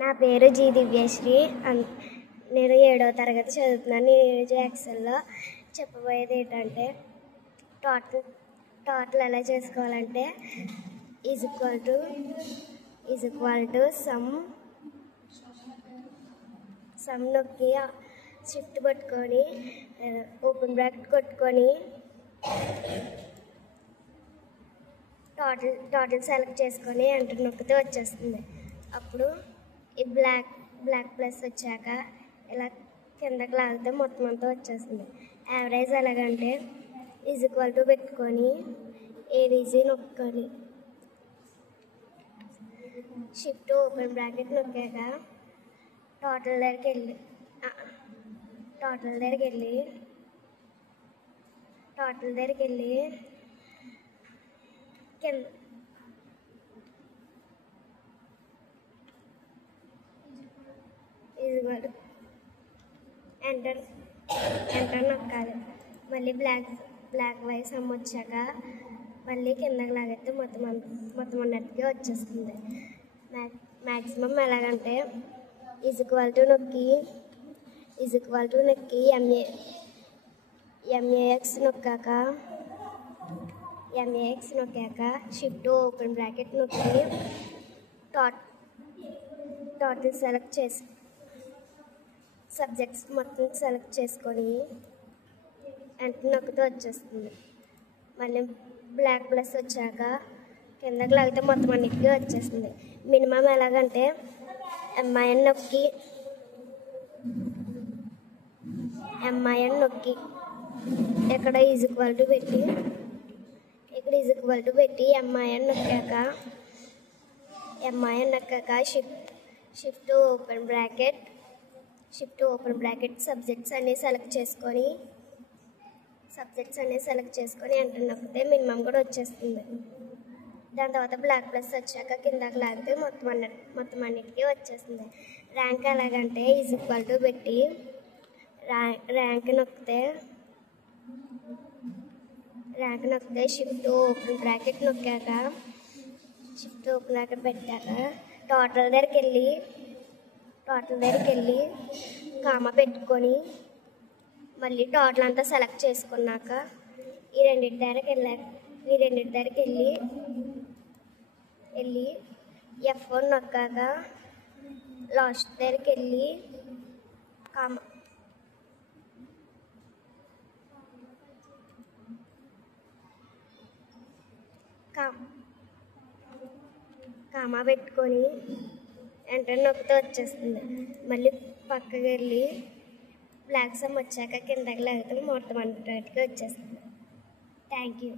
నా పేరు జి దివ్యశ్రీ. నేను 7వ తరగతి చదువుతున్నాను. ఈరోజు ఎక్సెల్లో చెప్పబోయేది ఏంటంటే టోటల్ ఎలా చేసుకోవాలంటే ఈజ్ ఈక్వల్ టు సమ్ నొక్కి షిఫ్ట్ పట్టుకొని ఓపెన్ బ్రాకెట్ కొట్టుకొని టోటల్ సెలెక్ట్ చేసుకొని ఎంటర్ నొక్కితే వచ్చేస్తుంది. అప్పుడు ఈ బ్లాక్ ప్లస్ వచ్చాక ఇలా కిందకి లాగితే మొత్తం అంతా వచ్చేస్తుంది. యావరేజ్ ఎలాగంటే ఈజ్ ఈక్వల్ టు పెట్టుకొని ఏవీజీ నొక్కొని షిఫ్ట్ ఓపెన్ బ్రాకెట్ నొక్కాక టోటల్ దగ్గరికి వెళ్ళి కింద ఎంటర్ నొక్కాలి. మళ్ళీ బ్లాక్ వైస్ సమ్ వచ్చాక మళ్ళీ కిందకి లాగితే మొత్తం అన్నట్టుగా వచ్చేస్తుంది. మ్యాక్సిమం ఎలాగంటే ఈజ్ ఈక్వల్ టు నొక్కి ఎంఏఎక్స్ నొక్కాక షిఫ్ట్ ఓపెన్ బ్రాకెట్ నొక్కి టోటల్ సెలెక్ట్ చేసి సబ్జెక్ట్స్ మొత్తం సెలెక్ట్ చేసుకొని ఎంటర్ నొక్కితే వచ్చేస్తుంది. మళ్ళీ బ్లాక్ ప్లస్ వచ్చాక కిందకి లాగితే మొత్తం అన్నిటికీ వచ్చేస్తుంది. మినిమం ఎలాగంటే ఎంఐఎన్ నొక్కి ఇక్కడ ఈజ్ ఈక్వల్ టు పెట్టి ఎంఐఎన్ నొక్కాక షిఫ్ట్ ఓపెన్ బ్రాకెట్ సబ్జెక్ట్స్ అన్నీ సెలెక్ట్ చేసుకొని ఎంటర్ నొక్కితే మినిమం కూడా వచ్చేస్తుంది. దాని తర్వాత బ్లాక్ ప్లస్ వచ్చాక కిందకి లాగితే మొత్తం అన్నిటికీ వచ్చేస్తుంది. ర్యాంక్ ఎలాగంటే ఈజ్ ఈక్వల్ టు పెట్టి ర్యాంక్ నొక్కితే షిఫ్ట్ ఓపెన్ బ్రాకెట్ నొక్కాక పెట్టాక టోటల్ దగ్గరికి వెళ్ళి కామా పెట్టుకొని మళ్ళీ టోటల్ అంతా సెలెక్ట్ చేసుకున్నాక ఈ రెండింటి దగ్గరికి వెళ్ళి F1 నొక్కాక లాస్ట్ దగ్గరికి వెళ్ళి కామా పెట్టుకొని ఎంటర్ నొక్కితే వచ్చేస్తుంది. మళ్ళీ పక్కకి వెళ్ళి బ్లాక్ సమ్ వచ్చాక కిందకి లాగితే మొత్తం అంతటికి వచ్చేస్తుంది. Thank you.